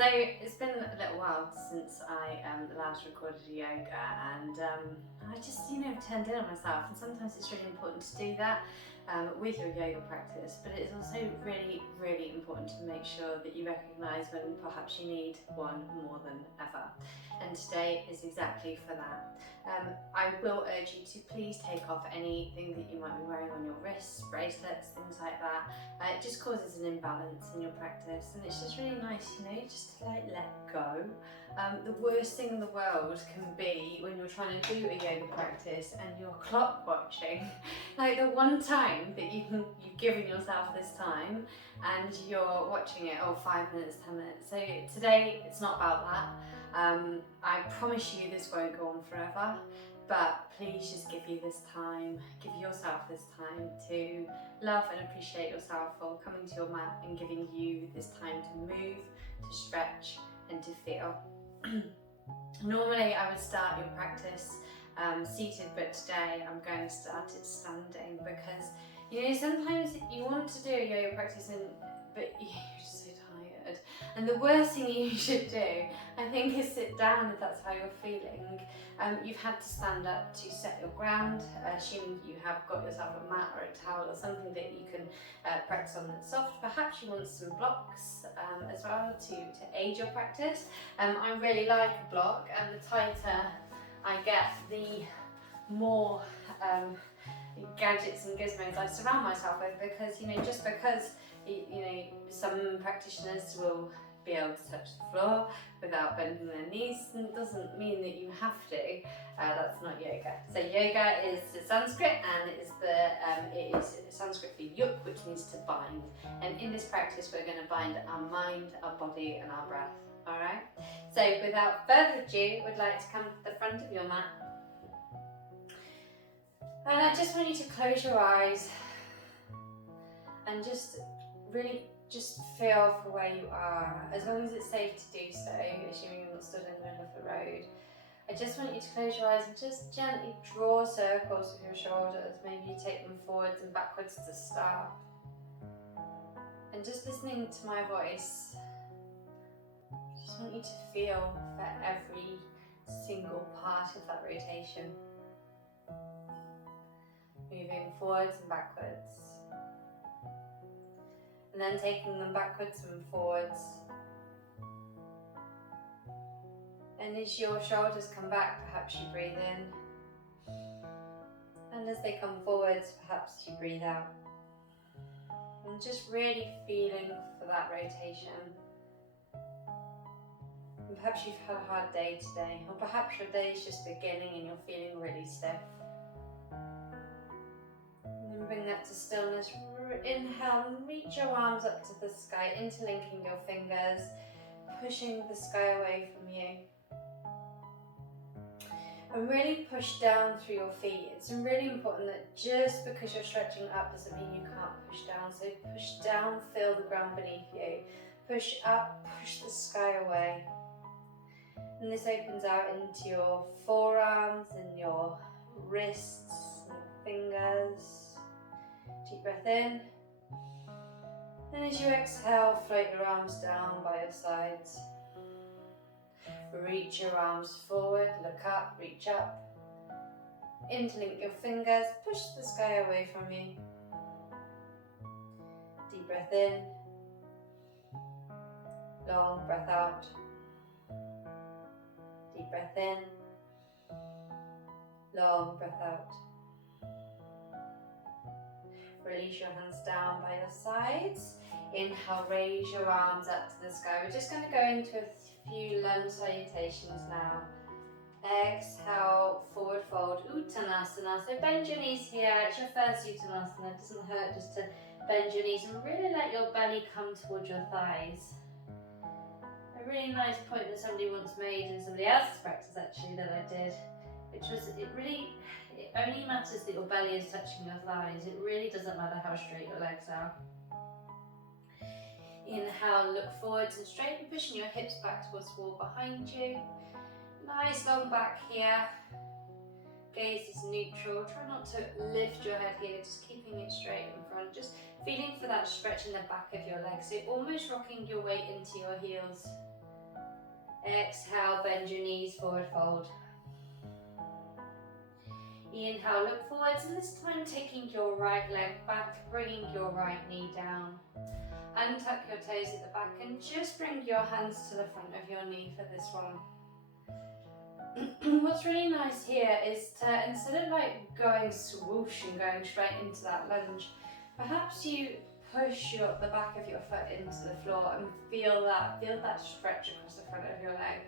So it's been a little while since I last recorded a yoga, and I just turned in on myself, and sometimes it's really important to do that with your yoga practice, but it's also really important to make sure that you recognise when perhaps you need one more than ever, and today is exactly for that. I will urge you to please take off anything that you might be wearing on your wrists, bracelets, things like that. It just causes an imbalance in your practice, and it's just really nice, just to let go. The worst thing in the world can be when you're trying to do a yoga practice and you're clock watching. Like the one time that you've given yourself this time and you're watching it, 5 minutes, 10 minutes. So today it's not about that. I promise you this won't go on forever, but please just give yourself this time to love and appreciate yourself for coming to your mat and giving you this time to move, to stretch and to feel. Normally I would start your practice seated, but today I'm going to start it standing because sometimes you want to do a yoga practice but you're just so tired, and the worst thing you should do, I think, is sit down if that's how you're feeling. You've had to stand up to set your ground, assuming you have got yourself a mat or a towel or something that you can practice on that's soft. Perhaps you want some blocks as well to aid your practice. I really like a block, and the tighter I get, the more gadgets and gizmos I surround myself with, because just because some practitioners will be able to touch the floor without bending their knees, doesn't mean that you have to. That's not yoga. So yoga is Sanskrit, and it is Sanskrit for yuk, which means to bind. And in this practice, we're going to bind our mind, our body, and our breath. All right. So without further ado, would like to come to the front of your mat, and I just want you to close your eyes and just really feel for where you are, as long as it's safe to do so, assuming you're not stood in the middle of the road. I just want you to close your eyes and just gently draw circles with your shoulders. Maybe you take them forwards and backwards to start. And just listening to my voice, I just want you to feel for every single part of that rotation. Moving forwards and backwards. And then taking them backwards and forwards. And as your shoulders come back, perhaps you breathe in. And as they come forwards, perhaps you breathe out. And just really feeling for that rotation. And perhaps you've had a hard day today, or perhaps your day is just beginning and you're feeling really stiff. And then bring that to stillness. Inhale and reach your arms up to the sky, interlinking your fingers, pushing the sky away from you. And really push down through your feet. It's really important that just because you're stretching up doesn't mean you can't push down. So push down, feel the ground beneath you. Push up, push the sky away. And this opens out into your forearms and your wrists and your fingers. Deep breath in, and as you exhale, float your arms down by your sides. Reach your arms forward, look up, reach up. Interlink your fingers, push the sky away from you. Deep breath in, long breath out. Deep breath in, long breath out. Release your hands down by your sides. Inhale, raise your arms up to the sky. We're just going to go into a few lunge salutations now. Exhale, forward fold, Uttanasana. So bend your knees here. It's your first Uttanasana. It doesn't hurt just to bend your knees and really let your belly come towards your thighs. A really nice point that somebody once made in somebody else's practice actually that I did, which was it only matters that your belly is touching your thighs. It really doesn't matter how straight your legs are. Inhale, look forwards and straight, and pushing your hips back towards the wall behind you. Nice long back here. Gaze is neutral. Try not to lift your head here, just keeping it straight in front. Just feeling for that stretch in the back of your legs. So almost rocking your weight into your heels. Exhale, bend your knees, forward fold. Inhale, look forwards, and this time taking your right leg back, bringing your right knee down. Untuck your toes at the back and just bring your hands to the front of your knee for this one. What's really nice here is to, instead of like going swoosh and going straight into that lunge, perhaps you push the back of your foot into the floor and feel that stretch across the front of your leg.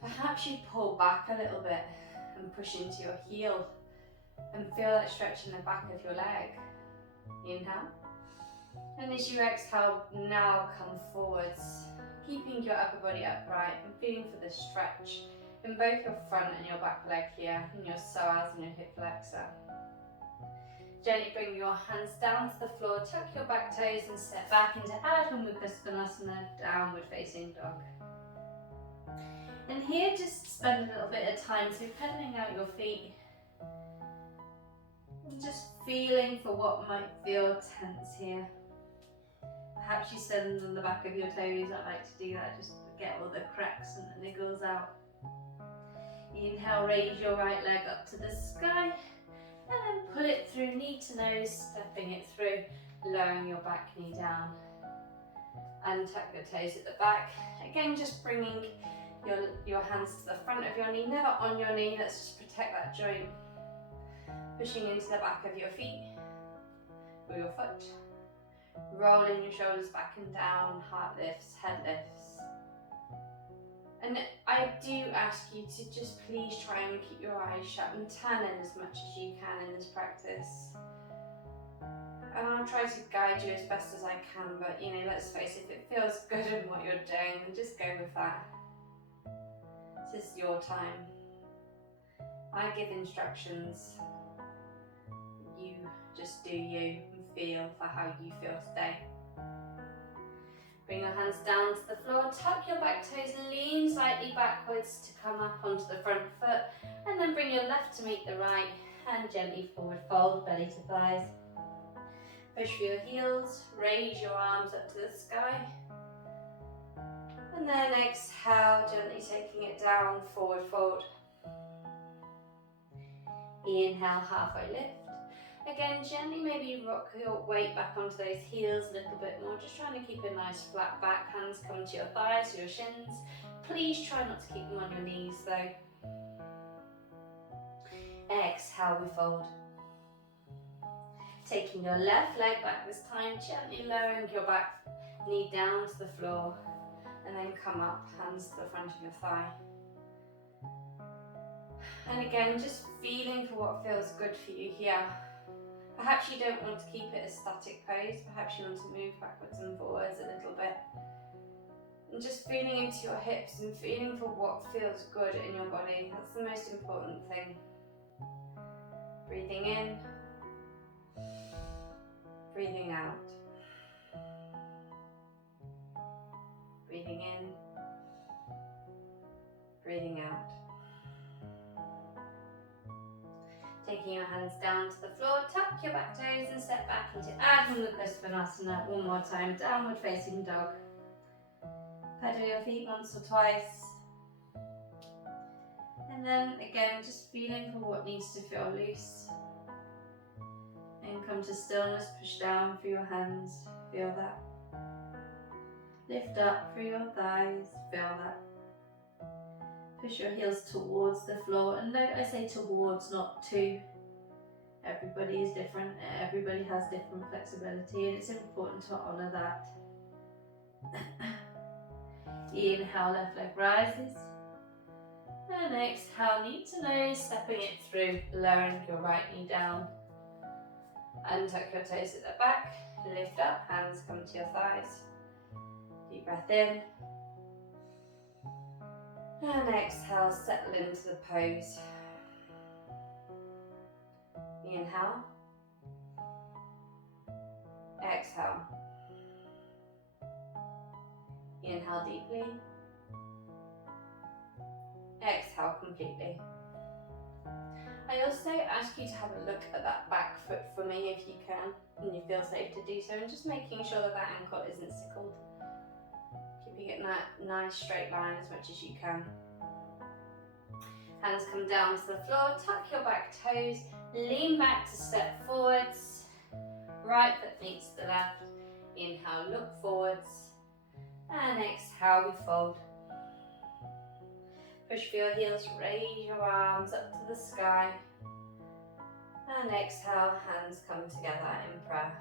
Perhaps you pull back a little bit and push into your heel and feel that stretch in the back of your leg. Inhale. And as you exhale, now come forwards, keeping your upper body upright and feeling for the stretch in both your front and your back leg here, in your psoas and your hip flexor. Gently bring your hands down to the floor, tuck your back toes and step back into Ardha Mukha Svanasana, downward facing dog. And here just spend a little bit of time, so pedaling out your feet, and just feeling for what might feel tense here. Perhaps you send on the back of your toes. I like to do that, just to get all the cracks and the niggles out. Inhale, raise your right leg up to the sky, and then pull it through knee to nose, stepping it through, lowering your back knee down. Untuck your toes at the back. Again, just bringing your hands to the front of your knee, never on your knee, let's just protect that joint. Pushing into the back of your feet, or your foot. Rolling your shoulders back and down, heart lifts, head lifts. And I do ask you to just please try and keep your eyes shut and turn in as much as you can in this practice. And I'll try to guide you as best as I can, but you know, let's face it, if it feels good in what you're doing, then just go with that. This is your time. I give instructions. You just do you and feel for how you feel today. Bring your hands down to the floor, tuck your back toes and lean slightly backwards to come up onto the front foot, and then bring your left to meet the right and gently forward fold, belly to thighs. Push for your heels, raise your arms up to the sky, and then exhale, gently taking it down, forward fold. Inhale, halfway lift. Again, gently maybe rock your weight back onto those heels a little bit more, just trying to keep a nice flat back. Hands come to your thighs, your shins. Please try not to keep them on your knees though. Exhale, we fold. Taking your left leg back this time, gently lowering your back knee down to the floor, and then come up, hands to the front of your thigh. And again, just feeling for what feels good for you here. Perhaps you don't want to keep it a static pose, perhaps you want to move backwards and forwards a little bit. And just feeling into your hips and feeling for what feels good in your body. That's the most important thing. Breathing in, breathing out. Breathing in, breathing out. Taking your hands down to the floor, tuck your back toes and step back into Ardha Mukha Svanasana. One more time, downward facing dog. Pedal your feet once or twice. And then again, just feeling for what needs to feel loose. And come to stillness, push down through your hands, feel that. Lift up through your thighs, feel that. Push your heels towards the floor, and note I say towards, not to. Everybody is different, everybody has different flexibility, and it's important to honour that. Inhale, left leg rises. And exhale, knee to nose, stepping it through, lowering your right knee down. Untuck your toes at the back, lift up, hands come to your thighs. Deep breath in. And exhale, settle into the pose. Inhale. Exhale. Inhale deeply. Exhale completely. I also ask you to have a look at that back foot for me if you can, and you feel safe to do so, and just making sure that that ankle isn't sickled. keeping it nice straight line as much as you can. Hands come down to the floor, tuck your back toes, lean back to step forwards, right foot meets the left, inhale, look forwards, and exhale, we fold. Push for your heels, raise your arms up to the sky, and exhale, hands come together in prayer.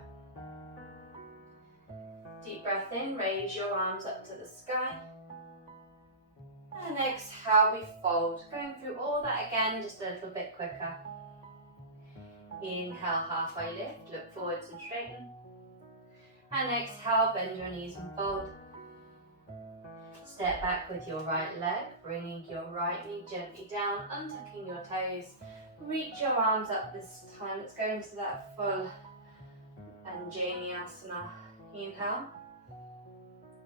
Deep breath in, raise your arms up to the sky, and exhale, we fold. Going through all that again, just a little bit quicker. Inhale, halfway lift, look forwards and straighten. And exhale, bend your knees and fold. Step back with your right leg, bringing your right knee gently down, untucking your toes. Reach your arms up this time. Let's go into that full Anjaneyasana. Inhale.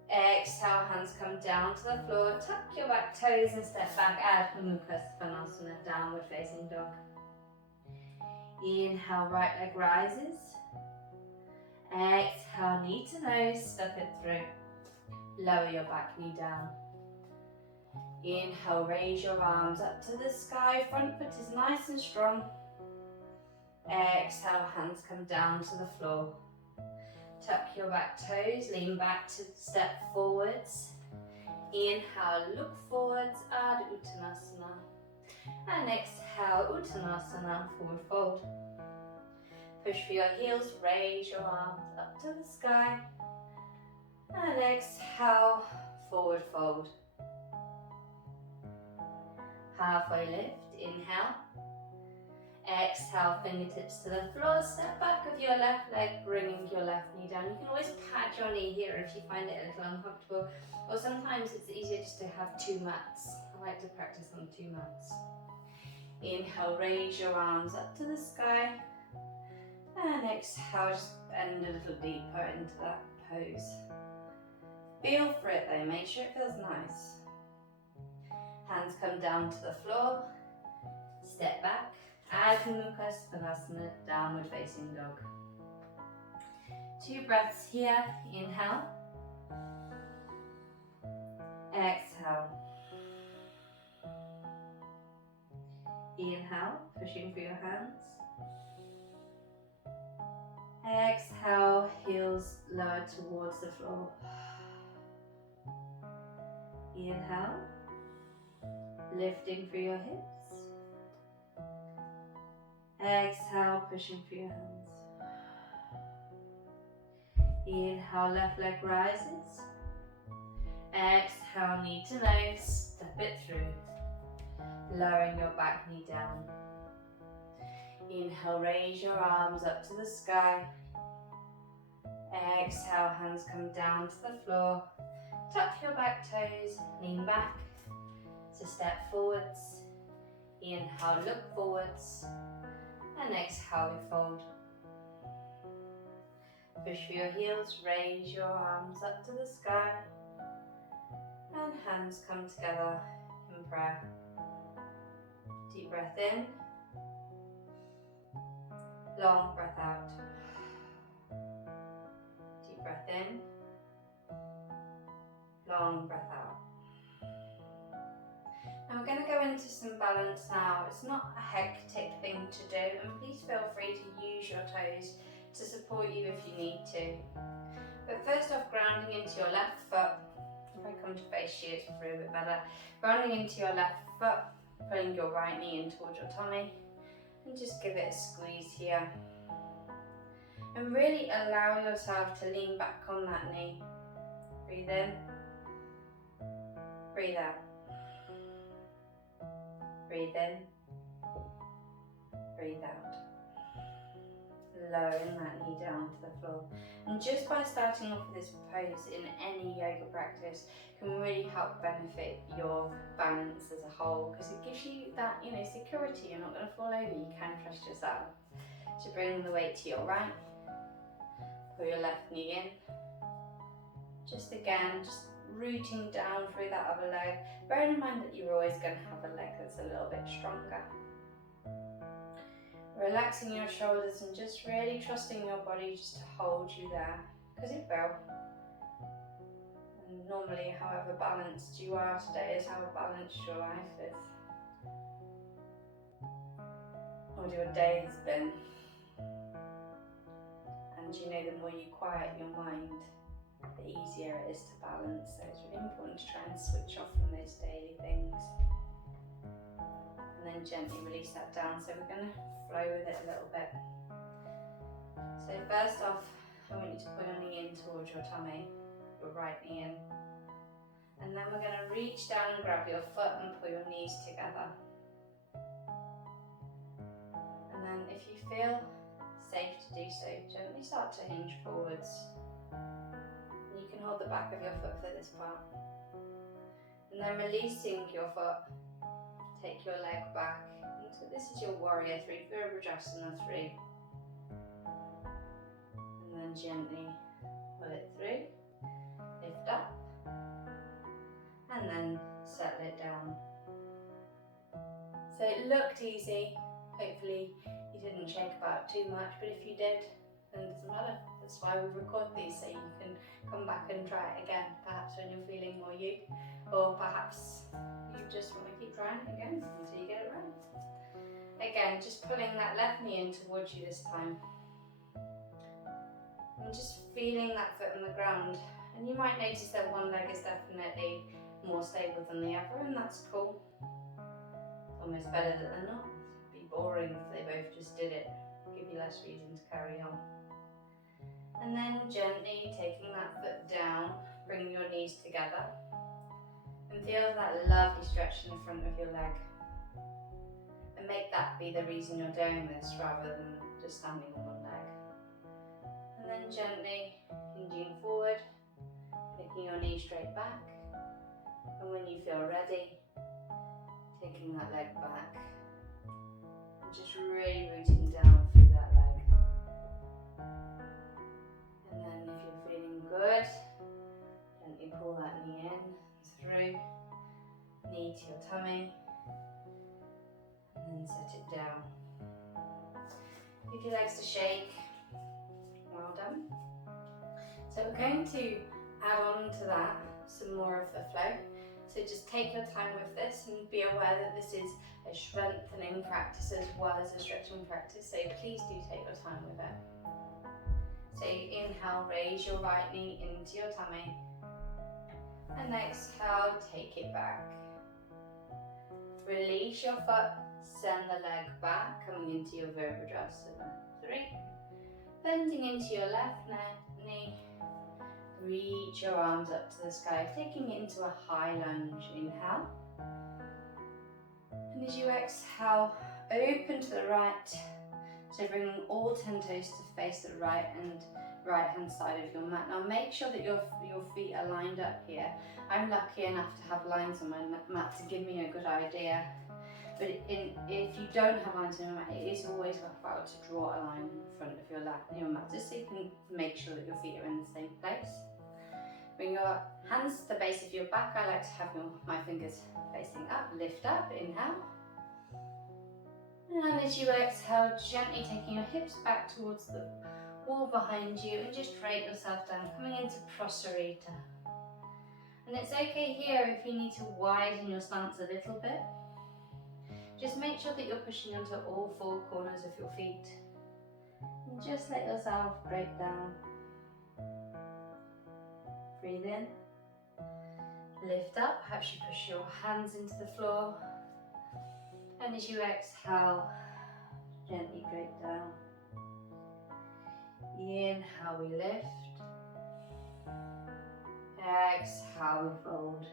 Exhale, hands come down to the floor. Tuck your back toes and step back. Ardha Mukha Svanasana, downward facing dog. Inhale, right leg rises. Exhale, knee to nose, step it through. Lower your back knee down. Inhale, raise your arms up to the sky. Front foot is nice and strong. Exhale, hands come down to the floor. Tuck your back toes, lean back to step forwards. Inhale, look forwards, Ardha Uttanasana. And exhale, Uttanasana, forward fold. Push for your heels, raise your arms up to the sky. And exhale, forward fold. Halfway lift, inhale. Exhale, fingertips to the floor, step back with your left leg, bringing your left knee down. You can always pat your knee here if you find it a little uncomfortable, or sometimes it's easier just to have 2 mats. I like to practice on 2 mats. Inhale, raise your arms up to the sky, and exhale, just bend a little deeper into that pose. Feel for it though, make sure it feels nice. Hands come down to the floor, step back. Ardha Mukha Svanasana, downward facing dog. 2 breaths here. Inhale. Exhale. Inhale, pushing for your hands. Exhale, heels lower towards the floor. Inhale, lifting for your hips. Exhale, pushing for your hands. Inhale, left leg rises. Exhale, knee to nose, step it through. Lowering your back knee down. Inhale, raise your arms up to the sky. Exhale, hands come down to the floor. Tuck your back toes, lean back to step forwards. Inhale, look forwards. And exhale, we fold. Push for your heels, raise your arms up to the sky. And hands come together in prayer. Deep breath in. Long breath out. Deep breath in. Long breath out. Now we're going to go into some balance now. It's not a hectic thing to do, and please feel free to use your toes to support you if you need to. But first off, grounding into your left foot. If I come to face you, it's probably a bit better. Grounding into your left foot, pulling your right knee in towards your tummy, and just give it a squeeze here. And really allow yourself to lean back on that knee. Breathe in, breathe out. Breathe in, breathe out. Lowering that knee down to the floor. And just by starting off with this pose in any yoga practice can really help benefit your balance as a whole, because it gives you that, security. You're not going to fall over, you can trust yourself. So bring the weight to your right, pull your left knee in. Just rooting down through that other leg. Bearing in mind that you're always going to have a leg that's a little bit stronger. Relaxing your shoulders and just really trusting your body just to hold you there, because it will. And normally, however balanced you are today is how balanced your life is. Or your day has been. And you know, the more you quiet your mind, the easier it is to balance. So it's really important to try and switch off from those daily things. And then gently release that down. So we're going to flow with it a little bit. So first off, I want you to pull your knee in towards your tummy, your right knee in. And then we're going to reach down and grab your foot and pull your knees together. And then if you feel safe to do so, gently start to hinge forwards. And you can hold the back of your foot for this part. And then releasing your foot, take your leg back. And so this is your warrior 3, Virabhadrasana 3. And then gently pull it through, lift up, and then settle it down. So it looked easy. Hopefully you didn't shake about too much, but if you did, then it doesn't matter. That's why we record these, so you can come back and try it again, perhaps when you're feeling more you, or perhaps you just want to keep trying it again until you get it right. Again, just pulling that left knee in towards you this time. And just feeling that foot on the ground. And you might notice that one leg is definitely more stable than the other, and that's cool. It's almost better that they're not. It'd be boring if they both just did it. Give you less reason to carry on. And then gently taking that foot down, bring your knees together. And feel that lovely stretch in the front of your leg. And make that be the reason you're doing this rather than just standing on one leg. And then gently hinging forward, taking your knee straight back. And when you feel ready, taking that leg back. And just really rooting down through that leg. And then if you're feeling good, gently pull that knee in, through, knee to your tummy, and then set it down. If your legs to shake, well done. So we're going to add on to that some more of the flow. So just take your time with this and be aware that this is a strengthening practice as well as a stretching practice, so please do take your time with it. So inhale, raise your right knee into your tummy, and exhale, take it back. Release your foot, send the leg back, coming into your Virabhadrasana 3. Bending into your left knee, reach your arms up to the sky, taking it into a high lunge. Inhale. And as you exhale, open to the right. So bringing all 10 toes to face the right hand side of your mat. Now make sure that your feet are lined up here. I'm lucky enough to have lines on my mat to give me a good idea. But if you don't have lines on your mat, it is always worthwhile to draw a line in front of your mat, just so you can make sure that your feet are in the same place. Bring your hands to the base of your back. I like to have my fingers facing up. Lift up, inhale. And as you exhale, gently taking your hips back towards the wall behind you and just drape yourself down, coming into Prasarita. And it's okay here if you need to widen your stance a little bit. Just make sure that you're pushing onto all 4 corners of your feet. And just let yourself drape down. Breathe in. Lift up, perhaps you push your hands into the floor. And as you exhale, gently drape down. Inhale, we lift. Exhale, we fold.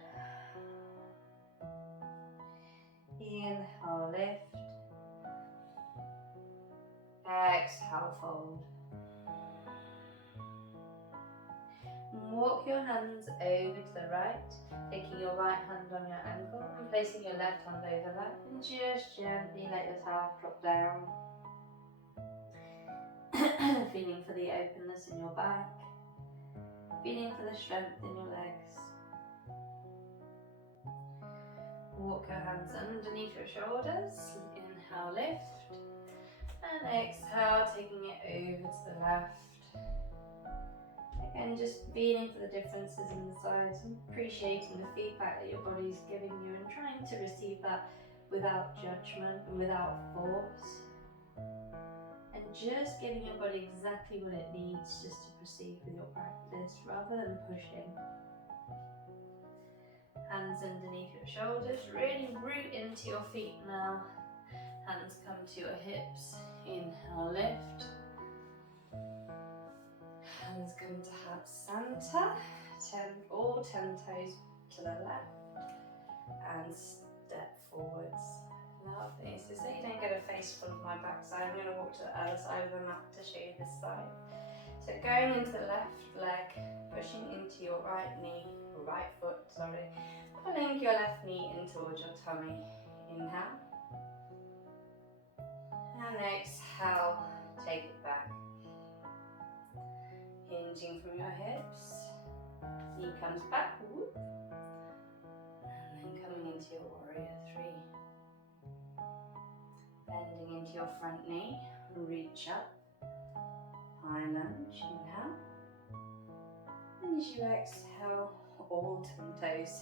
Inhale, lift. Exhale, fold. Walk your hands over to the right, taking your right hand on your ankle and placing your left hand over that, and just gently let yourself drop down. Feeling for the openness in your back, feeling for the strength in your legs. Walk your hands underneath your shoulders. Inhale, lift, and exhale, taking it over to the left. And just feeling for the differences in the sides and appreciating the feedback that your body's giving you and trying to receive that without judgment and without force. And just giving your body exactly what it needs just to proceed with your practice rather than pushing. Hands underneath your shoulders, really root into your feet now. Hands come to your hips, inhale, lift. Hands come to heart center, all 10 toes to the left, and step forwards. Lovely. So you don't get a face full of my backside, I'm going to walk to the other side of the mat to show you this side. So going into the left leg, pushing into your right foot, pulling your left knee in towards your tummy. Inhale. And exhale, take it back. Hinging from your hips, knee comes back, whoop, and then coming into your warrior 3. Bending into your front knee, reach up, high lunge, inhale. And as you exhale, all 10 toes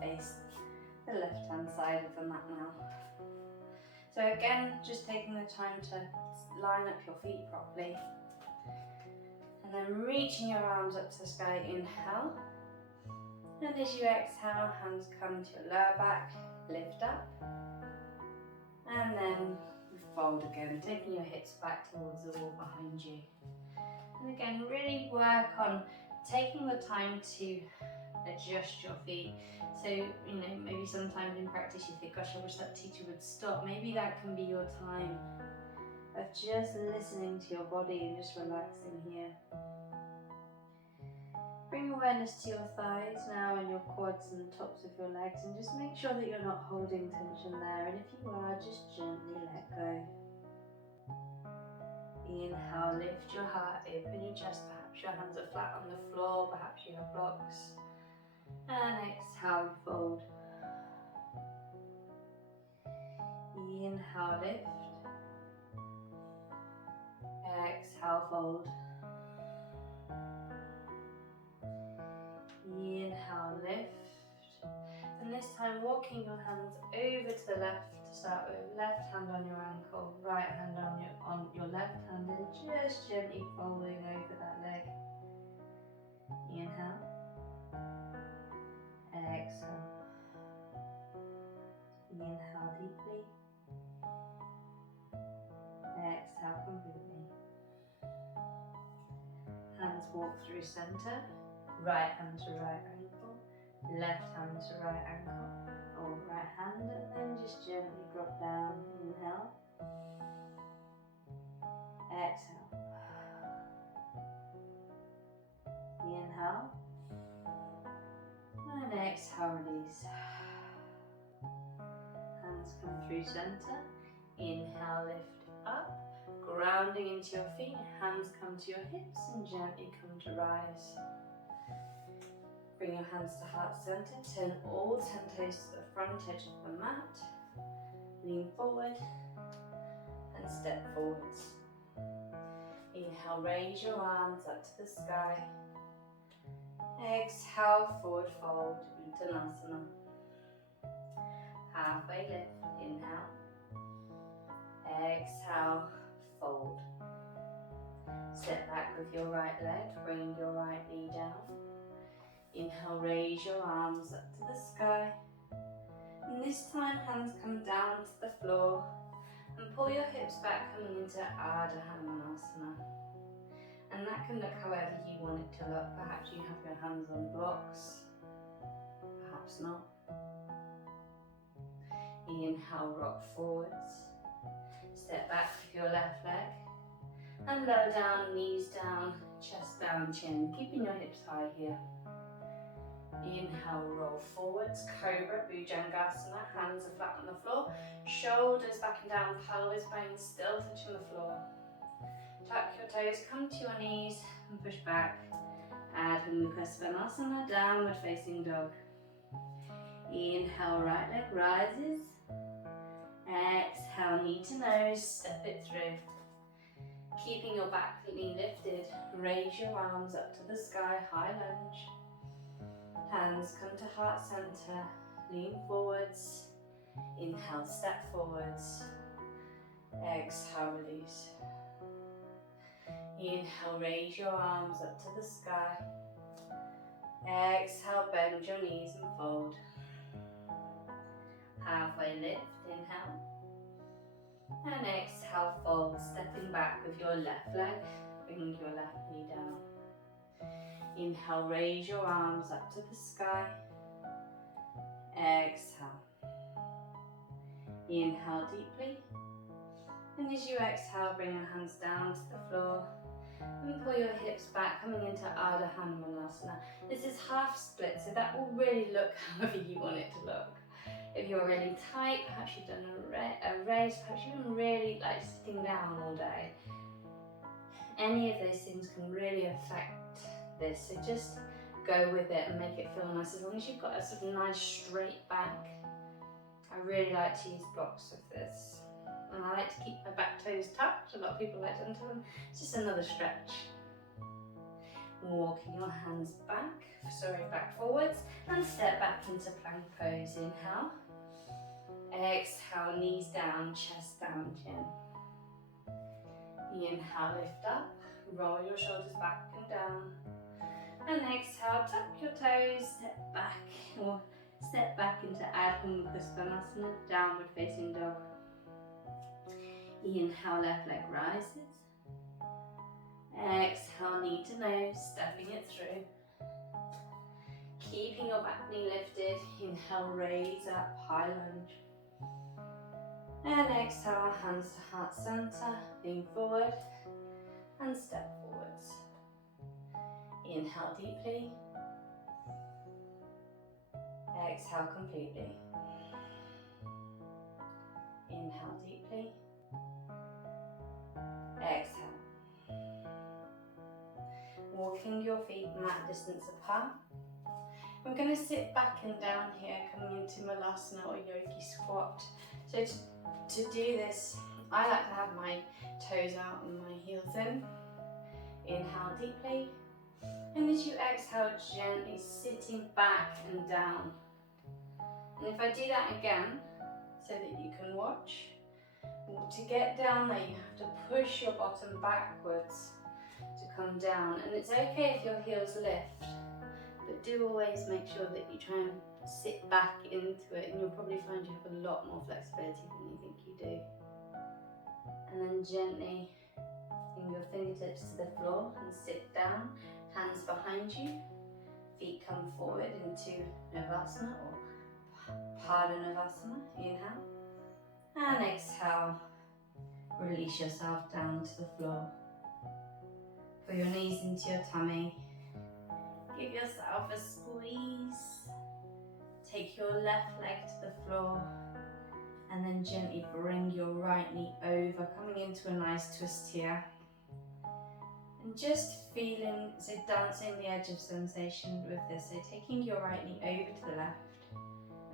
face the left hand side of the mat now. So again, just taking the time to line up your feet properly. And then reaching your arms up to the sky, inhale. And as you exhale, hands come to your lower back, lift up. And then fold again, taking your hips back towards the wall behind you. And again, really work on taking the time to adjust your feet. So, maybe sometimes in practice you think, gosh, I wish that teacher would stop. Maybe that can be your time of just listening to your body and just relaxing here. Bring awareness to your thighs now and your quads and the tops of your legs, and just make sure that you're not holding tension there, and if you are, just gently let go. Inhale, lift your heart, open your chest, perhaps your hands are flat on the floor, perhaps you have blocks. And exhale, fold. Inhale, lift. Exhale, fold. Inhale, lift. And this time walking your hands over to the left to start with. Left hand on your ankle, right hand on your left hand, and just gently folding over that leg. Inhale. Exhale. Inhale deeply. Exhale completely. Hands walk through center. Right hand to right ankle. Left hand to right ankle. Or right hand, and then just gently drop down. Inhale. Exhale. Inhale. And exhale, release. Hands come through center. Inhale, lift up. Grounding into your feet. Hands come to your hips and gently come to rise. Bring your hands to heart center. Turn all 10 toes to the front edge of the mat. Lean forward and step forwards. Inhale, raise your arms up to the sky. Exhale, forward fold, Uttanasana. Halfway lift, inhale. Exhale, fold. Step back with your right leg, bring your right knee down. Inhale, raise your arms up to the sky. And this time, hands come down to the floor. And pull your hips back, coming into Ardha Hanumanasana. And that can look however you want it to look. Perhaps you have your hands on blocks, perhaps not. Inhale, rock forwards. Step back with your left leg. And lower down, knees down, chest down, chin. Keeping your hips high here. Inhale, roll forwards, Cobra, Bhujangasana. Hands are flat on the floor. Shoulders back and down, pelvis bones still touching the floor. Tuck your toes, come to your knees and push back. Adho Mukha Svanasana, downward facing dog. Inhale, right leg rises. Exhale, knee to nose, step it through. Keeping your back knee lifted, raise your arms up to the sky, high lunge. Hands come to heart center, lean forwards. Inhale, step forwards. Exhale, release. Inhale, raise your arms up to the sky. Exhale, bend your knees and fold. Halfway lift, inhale. And exhale, fold, stepping back with your left leg. Bring your left knee down. Inhale, raise your arms up to the sky. Exhale. Inhale deeply. And as you exhale, bring your hands down to the floor. And pull your hips back, coming into Ardha Hanumanasana. This is half split, so that will really look however you want it to look. If you're really tight, perhaps you've done a raise, perhaps you've been really like sitting down all day. Any of those things can really affect this, so just go with it and make it feel nice. As long as you've got a sort of nice straight back. I really like to use blocks of this. And I like to keep my back toes tucked. A lot of people like to undo them. It's just another stretch. Walking your hands back forwards, and step back into plank pose. Inhale. Exhale, knees down, chest down, chin. Inhale, lift up, roll your shoulders back and down. And exhale, tuck your toes, step back, or step back into Adho Mukha Svanasana, downward facing dog. Inhale, left leg rises. Exhale, knee to nose, stepping it through. Keeping your back knee lifted. Inhale, raise up, high lunge. And exhale, hands to heart center, lean forward and step forwards. Inhale deeply. Exhale completely. Inhale deeply. Exhale. Walking your feet mat distance apart. I'm going to sit back and down here, coming into Malasana or Yogi Squat. So to do this, I like to have my toes out and my heels in. Inhale deeply. And as you exhale, gently sitting back and down. And if I do that again, so that you can watch, to get down there you have to push your bottom backwards to come down. And it's okay if your heels lift, but do always make sure that you try and sit back into it, and you'll probably find you have a lot more flexibility than you think you do. And then gently bring your fingertips to the floor and sit down, hands behind you, feet come forward into Navasana or Padmanabhasana. Inhale. And exhale, release yourself down to the floor. Pull your knees into your tummy. Give yourself a squeeze. Take your left leg to the floor. And then gently bring your right knee over, coming into a nice twist here. And just feeling, so dancing the edge of sensation with this. So taking your right knee over to the left.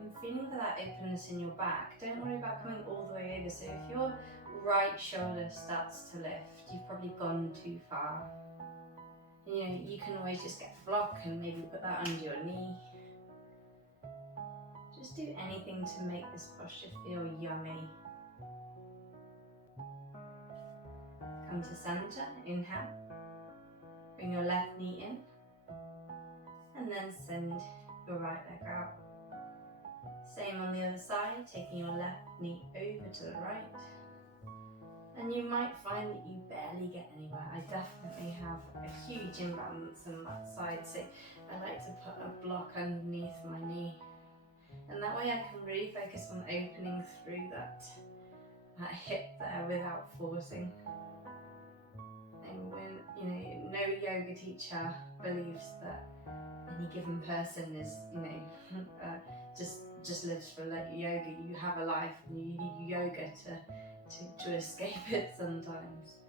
And feeling for that openness in your back. Don't worry about coming all the way over. So if your right shoulder starts to lift, you've probably gone too far. You know, you can always just get a block and maybe put that under your knee. Just do anything to make this posture feel yummy. Come to center, inhale. Bring your left knee in. And then send your right leg out. Same on the other side, taking your left knee over to the right. And you might find that you barely get anywhere. I definitely have a huge imbalance on that side, so I like to put a block underneath my knee. And that way I can really focus on opening through that hip there without forcing. And when, you know, no yoga teacher believes that any given person is, you know, just lives for yoga. You have a life and you need yoga to escape it sometimes.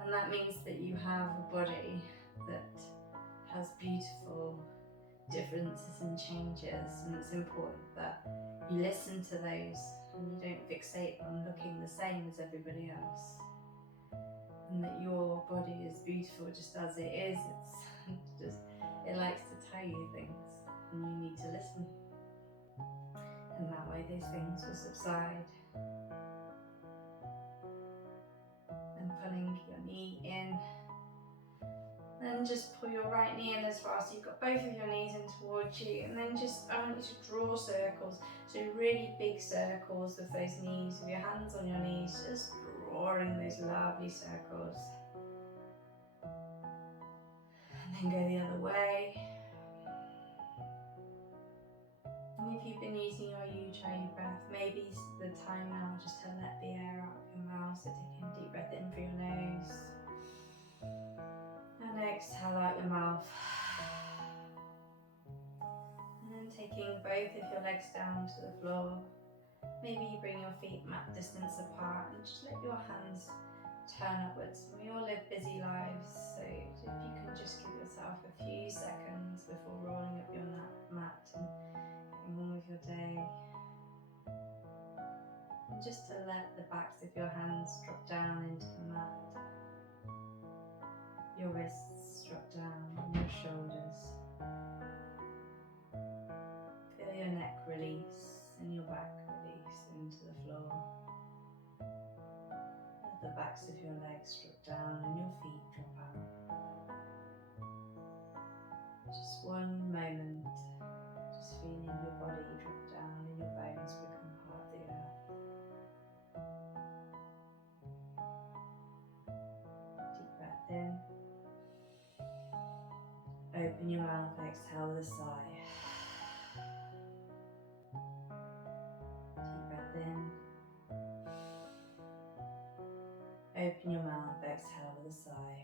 And that means that you have a body that has beautiful differences and changes, and it's important that you listen to those and you don't fixate on looking the same as everybody else. and that your body is beautiful just as it is. It likes to tell you things, and you need to listen. And that way those things will subside. And pulling your knee in. Then just pull your right knee in as far as you've got both of your knees in towards you. And then I want you to draw circles. So really big circles with those knees, with your hands on your knees, just drawing those lovely circles. And then go the other way. And if you've been using your Ujjayi breath, maybe it's the time now just to let the air out of your mouth. So taking a deep breath in through your nose. And exhale out your mouth. And then taking both of your legs down to the floor. Maybe you bring your feet mat distance apart and just let your hands turn upwards. We all live busy lives, so if you can just give yourself a few seconds before rolling up your mat and getting on with your day. And just to let the backs of your hands drop down into the mat. Your wrists drop down on your shoulders. Feel your neck release and your back release into the floor. Let the backs of your legs drop down and your feet drop out. Just one moment, just feeling your body drop down and your bones become part of the earth. Deep breath in. Open your mouth, exhale with a sigh. Deep breath in. Open your mouth, exhale with a sigh.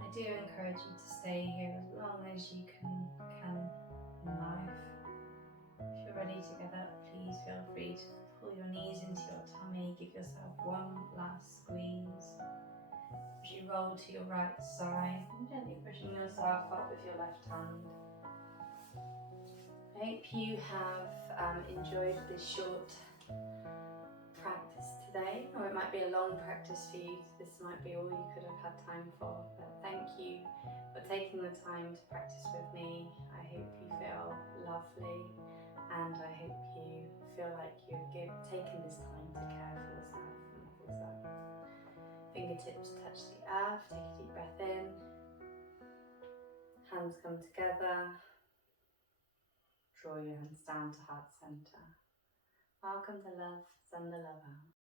I do encourage you to stay here as long as you can in life. If you're ready to get up, please feel free to pull your knees into your tummy, give yourself one last squeeze. As you roll to your right side, and gently pushing yourself up with your left hand. I hope you have enjoyed this short practice today, or it might be a long practice for you. This might be all you could have had time for, but thank you for taking the time to practice with me. I hope you feel lovely, and I hope you feel like you've taken this time to care for yourself and love yourself. Fingertips touch the earth, take a deep breath in, hands come together, draw your hands down to heart center. Welcome to love, send the love out.